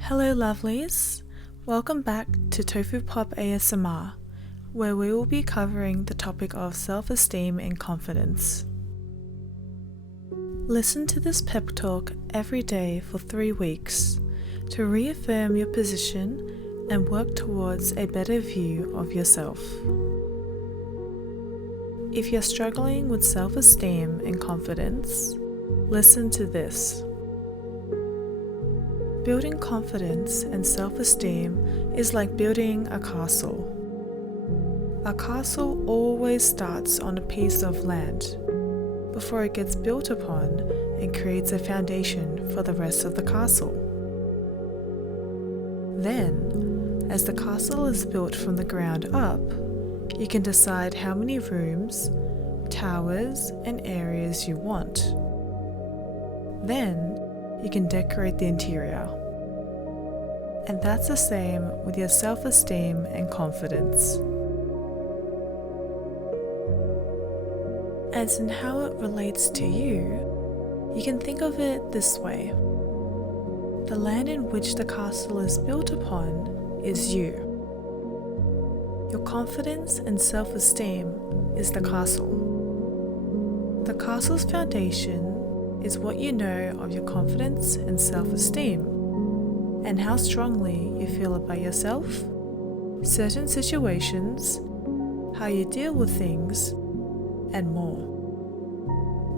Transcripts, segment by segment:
Hello lovelies, welcome back to Tofu Pop ASMR, where we will be covering the topic of self-esteem and confidence. Listen to this pep talk every day for 3 weeks to reaffirm your position and work towards a better view of yourself. If you're struggling with self-esteem and confidence, listen to this. Building confidence and self-esteem is like building a castle. A castle always starts on a piece of land before it gets built upon and creates a foundation for the rest of the castle. Then, as the castle is built from the ground up, you can decide how many rooms, towers, and areas you want. Then, you can decorate the interior. And that's the same with your self-esteem and confidence. As in how it relates to you, you can think of it this way. The land in which the castle is built upon is you. Your confidence and self-esteem is the castle. The castle's foundation is what you know of your confidence and self-esteem, and how strongly you feel about yourself, certain situations, how you deal with things, and more.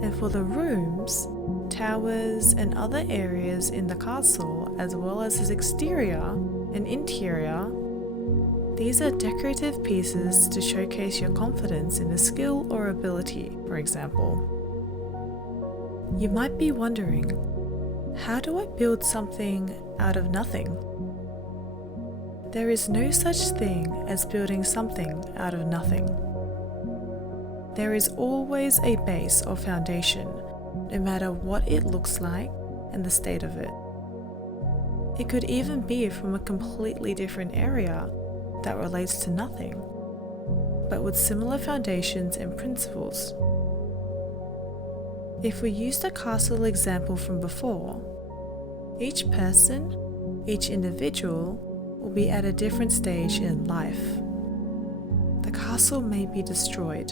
And for the rooms, towers, and other areas in the castle, as well as its exterior and interior, these are decorative pieces to showcase your confidence in a skill or ability, for example. You might be wondering, how do I build something out of nothing? There is no such thing as building something out of nothing. There is always a base or foundation, no matter what it looks like and the state of it. It could even be from a completely different area that relates to nothing, but with similar foundations and principles. If we use the castle example from before, each person, each individual will be at a different stage in life. The castle may be destroyed.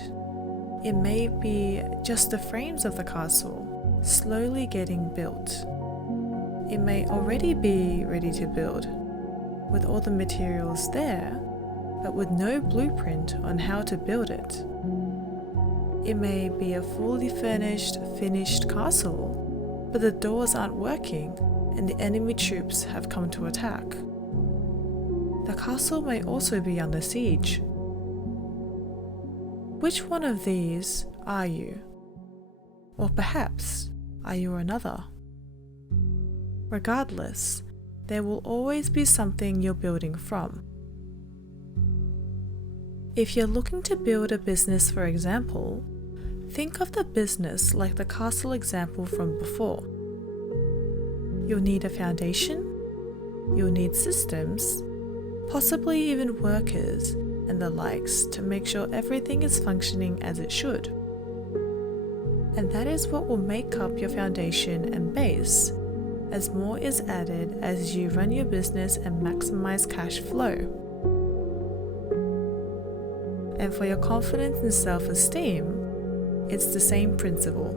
It may be just the frames of the castle slowly getting built. It may already be ready to build, with all the materials there, but with no blueprint on how to build it. It may be a fully furnished, finished castle, but the doors aren't working and the enemy troops have come to attack. The castle may also be under siege. Which one of these are you? Or perhaps, are you another? Regardless, there will always be something you're building from. If you're looking to build a business, for example, think of the business like the castle example from before. You'll need a foundation, you'll need systems, possibly even workers and the likes to make sure everything is functioning as it should. And that is what will make up your foundation and base, as more is added as you run your business and maximize cash flow. And for your confidence and self-esteem, it's the same principle.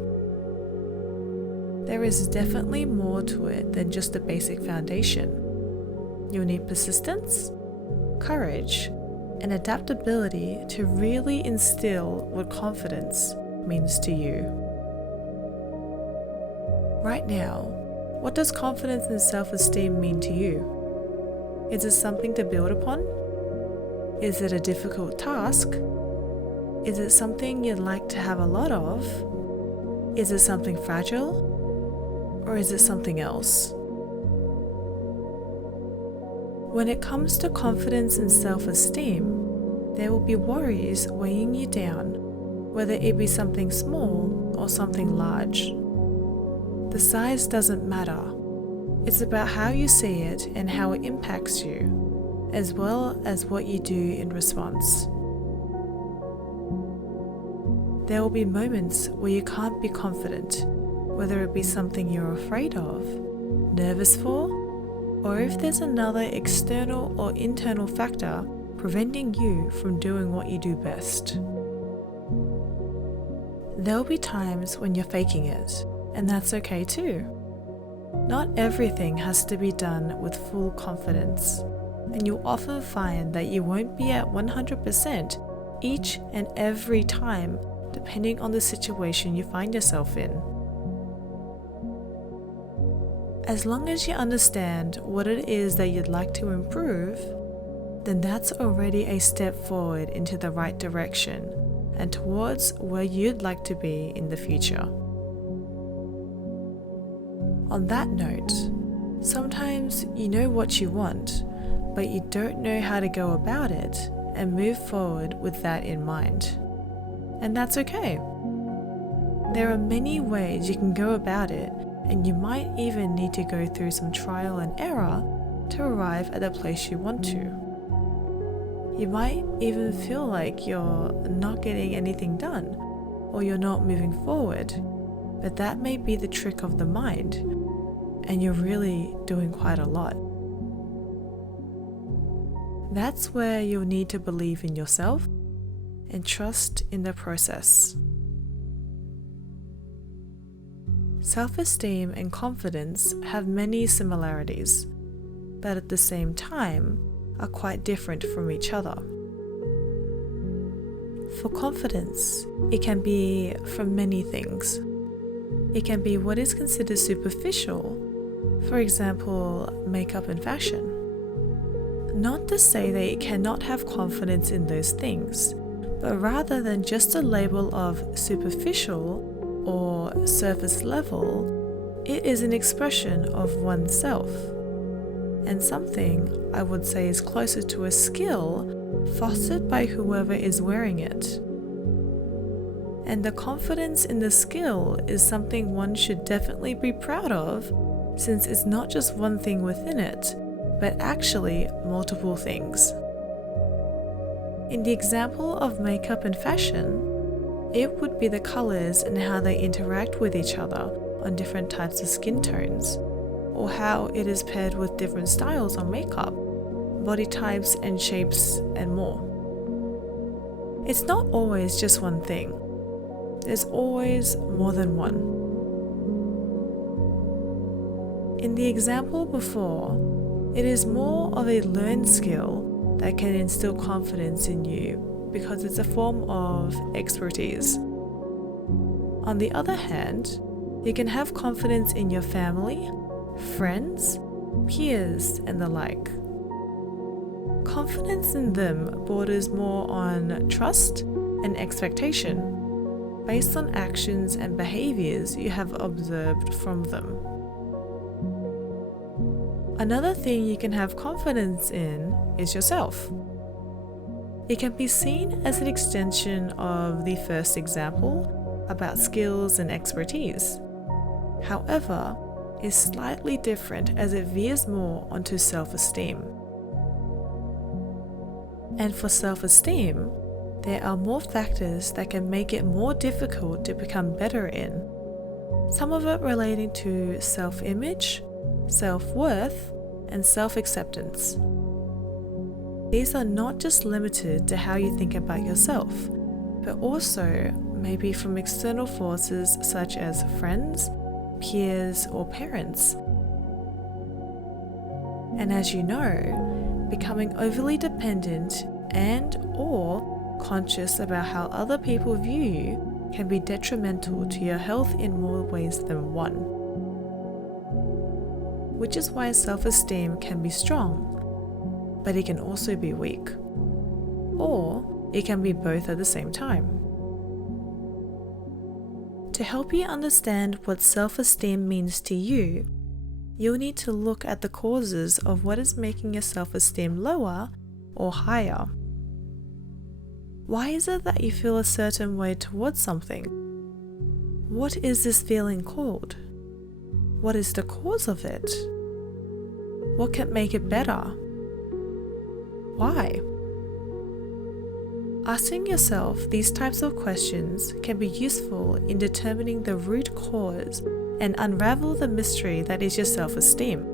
There is definitely more to it than just a basic foundation. You'll need persistence, courage, and adaptability to really instill what confidence means to you. Right now, what does confidence and self-esteem mean to you? Is it something to build upon? Is it a difficult task? Is it something you'd like to have a lot of? Is it something fragile? Or is it something else? When it comes to confidence and self-esteem, there will be worries weighing you down, whether it be something small or something large. The size doesn't matter. It's about how you see it and how it impacts you, as well as what you do in response. There will be moments where you can't be confident, whether it be something you're afraid of, nervous for, or if there's another external or internal factor preventing you from doing what you do best. There'll be times when you're faking it, and that's okay too. Not everything has to be done with full confidence, and you'll often find that you won't be at 100% each and every time, depending on the situation you find yourself in. As long as you understand what it is that you'd like to improve, then that's already a step forward into the right direction and towards where you'd like to be in the future. On that note, sometimes you know what you want, but you don't know how to go about it and move forward with that in mind. And that's okay. There are many ways you can go about it, and you might even need to go through some trial and error to arrive at the place you want to. You might even feel like you're not getting anything done, or you're not moving forward, but that may be the trick of the mind, and you're really doing quite a lot. That's where you'll need to believe in yourself and trust in the process. Self-esteem and confidence have many similarities, but at the same time are quite different from each other. For confidence, it can be from many things. It can be what is considered superficial, for example, makeup and fashion. Not to say that you cannot have confidence in those things, but rather than just a label of superficial or surface level, it is an expression of oneself, and something I would say is closer to a skill fostered by whoever is wearing it. And the confidence in the skill is something one should definitely be proud of, since it's not just one thing within it, but actually multiple things. In the example of makeup and fashion, it would be the colors and how they interact with each other on different types of skin tones, or how it is paired with different styles on makeup, body types and shapes, and more. It's not always just one thing. There's always more than one. In the example before, it is more of a learned skill that can instill confidence in you because it's a form of expertise. On the other hand, you can have confidence in your family, friends, peers, and the like. Confidence in them borders more on trust and expectation, based on actions and behaviors you have observed from them. Another thing you can have confidence in is yourself. It can be seen as an extension of the first example about skills and expertise. However, it's slightly different as it veers more onto self-esteem. And for self-esteem, there are more factors that can make it more difficult to become better in. Some of it relating to self-image, self-worth, and self-acceptance. These are not just limited to how you think about yourself, but also maybe from external forces such as friends, peers, or parents. And as you know, becoming overly dependent and/or conscious about how other people view you can be detrimental to your health in more ways than one. Which is why self-esteem can be strong, but it can also be weak, or it can be both at the same time. To help you understand what self-esteem means to you, you'll need to look at the causes of what is making your self-esteem lower or higher. Why is it that you feel a certain way towards something? What is this feeling called? What is the cause of it? What can make it better? Why? Asking yourself these types of questions can be useful in determining the root cause and unravel the mystery that is your self-esteem.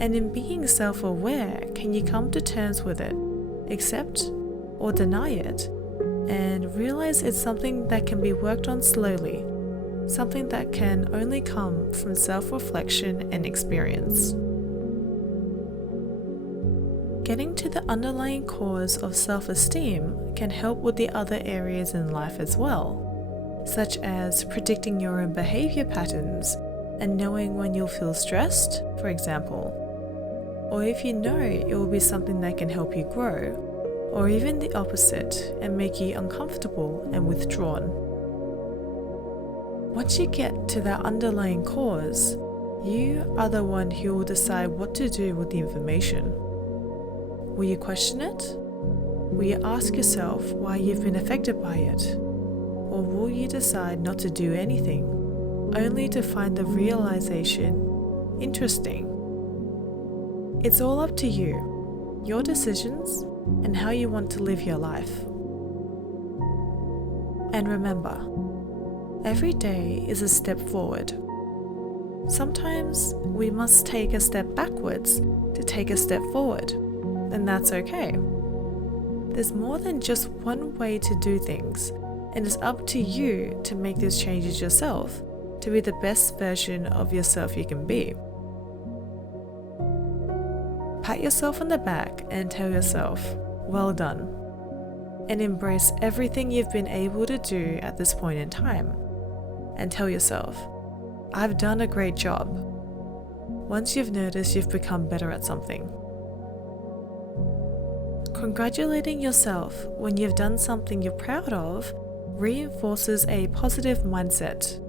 And in being self-aware, can you come to terms with it, accept or deny it, and realize it's something that can be worked on slowly, something that can only come from self-reflection and experience. Getting to the underlying cause of self-esteem can help with the other areas in life as well, such as predicting your own behavior patterns and knowing when you'll feel stressed, for example, or if you know it will be something that can help you grow, or even the opposite and make you uncomfortable and withdrawn. Once you get to that underlying cause, you are the one who will decide what to do with the information. Will you question it? Will you ask yourself why you've been affected by it? Or will you decide not to do anything, only to find the realization interesting? It's all up to you, your decisions, and how you want to live your life. And remember, every day is a step forward. Sometimes we must take a step backwards to take a step forward, and that's okay. There's more than just one way to do things, and it's up to you to make those changes yourself to be the best version of yourself you can be. Pat yourself on the back and tell yourself, well done, and embrace everything you've been able to do at this point in time, and tell yourself, I've done a great job, once you've noticed you've become better at something. Congratulating yourself when you've done something you're proud of reinforces a positive mindset.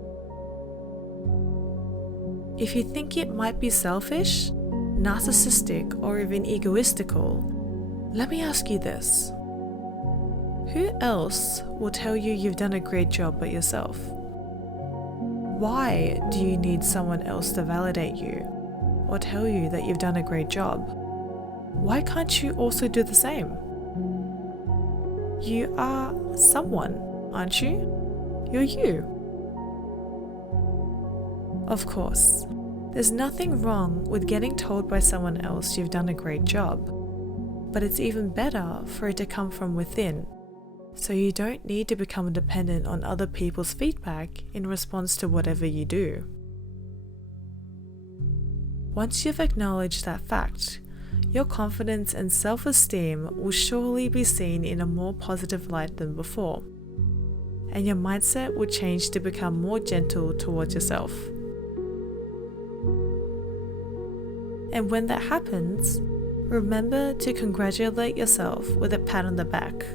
If you think it might be selfish, narcissistic, or even egoistical, let me ask you this. Who else will tell you you've done a great job but yourself? Why do you need someone else to validate you or tell you that you've done a great job? Why can't you also do the same? You are someone, aren't you? You're you. Of course, there's nothing wrong with getting told by someone else you've done a great job, but it's even better for it to come from within, so you don't need to become dependent on other people's feedback in response to whatever you do. Once you've acknowledged that fact, your confidence and self-esteem will surely be seen in a more positive light than before, and your mindset will change to become more gentle towards yourself. And when that happens, remember to congratulate yourself with a pat on the back,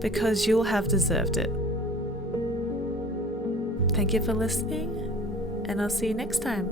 because you'll have deserved it. Thank you for listening, and I'll see you next time.